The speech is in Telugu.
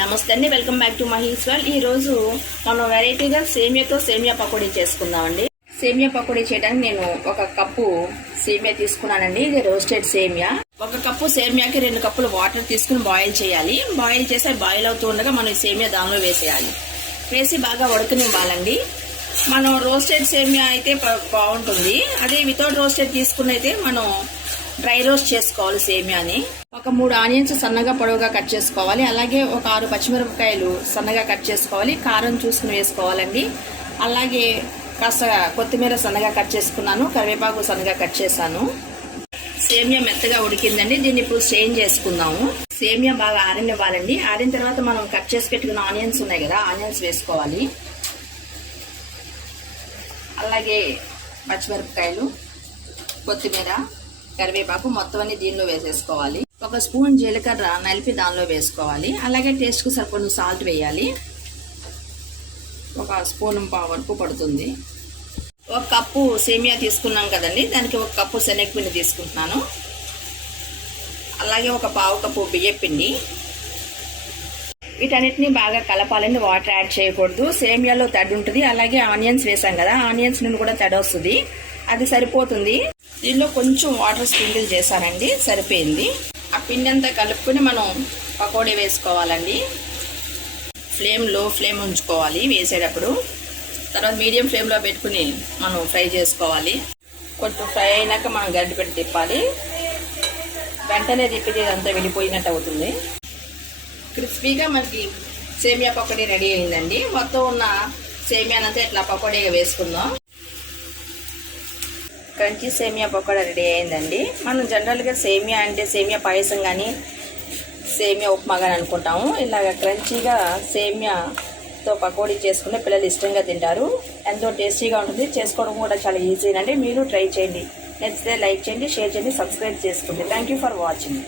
నమస్తే అండి, వెల్కమ్ బ్యాక్ టు మహీశ్వర్. ఈ రోజు మనం వెరైటీగా సేమియా పకోడీ చేసుకుందామండి. సేమియా పకోడీ చేయడానికి నేను ఒక కప్పు సేమియా తీసుకున్నానండి. ఇది రోస్టెడ్ సేమియా. ఒక కప్పు సేమియాకి 2 కప్పులు వాటర్ తీసుకుని బాయిల్ చేయాలి. బాయిల్ చేసి బాయిల్ అవుతూ ఉండగా మనం ఈ సేమియా దానిలో వేసేయాలి. వేసి బాగా ఉడకనివ్వాలండి. మనం రోస్టెడ్ సేమియా అయితే బాగుంటుంది. అదే వితౌట్ రోస్టెడ్ తీసుకున్నైతే మనం డ్రై రోస్ట్ చేసుకోవాలి సేమియాని. ఒక 3 ఆనియన్స్ సన్నగా పొడవుగా కట్ చేసుకోవాలి. అలాగే ఒక 6 పచ్చిమిరపకాయలు సన్నగా కట్ చేసుకోవాలి. కారం చూసుకుని వేసుకోవాలండి. అలాగే కాస్త కొత్తిమీర సన్నగా కట్ చేసుకున్నాను. కరివేపాకు సన్నగా కట్ చేశాను. సేమియా మెత్తగా ఉడికిందండి. దీన్ని ఇప్పుడు స్ట్రెయిన్ చేసుకుందాము. సేమియా బాగా ఆరనివ్వాలండి. ఆరిన తర్వాత మనం కట్ చేసి పెట్టుకున్న ఆనియన్స్ ఉన్నాయి కదా, ఆనియన్స్ వేసుకోవాలి. అలాగే పచ్చిమిరపకాయలు, కొత్తిమీర, కరివేపాకు మొత్తం అన్ని దీనిలో వేసేసుకోవాలి. ఒక స్పూన్ జీలకర్ర నలిపి దానిలో వేసుకోవాలి. అలాగే టేస్ట్కు సరిపడిన సాల్ట్ వేయాలి. ఒక స్పూన్ పావు వరకు పడుతుంది. 1 కప్పు సేమియా తీసుకున్నాం కదండి, దానికి 1 కప్పు శనగపిండి తీసుకుంటున్నాను. అలాగే ఒక పావు కప్పు బియ్యపిండి. వీటన్నిటిని బాగా కలపాలండి. వాటర్ యాడ్ చేయకూడదు. సేమియాలో తడి ఉంటుంది. అలాగే ఆనియన్స్ వేసాం కదా, ఆనియన్స్ నుండి కూడా తడి వస్తుంది. అది సరిపోతుంది. దీనిలో కొంచెం వాటర్ స్ప్రింకిల్ చేశానండి, సరిపోయింది. ఆ పిండి అంతా కలుపుకొని మనం పకోడీ వేసుకోవాలండి. లో ఫ్లేమ్ ఉంచుకోవాలి వేసేటప్పుడు. తర్వాత మీడియం ఫ్లేమ్లో పెట్టుకుని మనం ఫ్రై చేసుకోవాలి. కొంచెం ఫ్రై అయినాక మనం గరిటె పెట్టి తిప్పాలి. వెంటనే తిప్పితే ఇదంతా విడిపోయినట్టు అవుతుంది. క్రిస్పీగా మనకి సేమియా పకోడీ రెడీ అయిందండి. మొత్తం ఉన్న సేమియానంతా ఇట్లా పకోడీగా వేసుకుందాం. క్రంచీ సేమియా పకోడా రెడీ అయిందండి. మనం జనరల్గా సేమియా అంటే సేమియా పాయసం కానీ సేమియా ఉప్మా కానీ అనుకుంటాము. ఇలాగ క్రంచీగా సేమియాతో పకోడీ చేసుకుంటే పిల్లలు ఇష్టంగా తింటారు. ఎంతో టేస్టీగా ఉంటుంది. చేసుకోవడం కూడా చాలా ఈజీనండి. మీరు ట్రై చేయండి. నచ్చితే లైక్ చేయండి, షేర్ చేయండి, సబ్స్క్రైబ్ చేసుకోండి. Thank you for watching.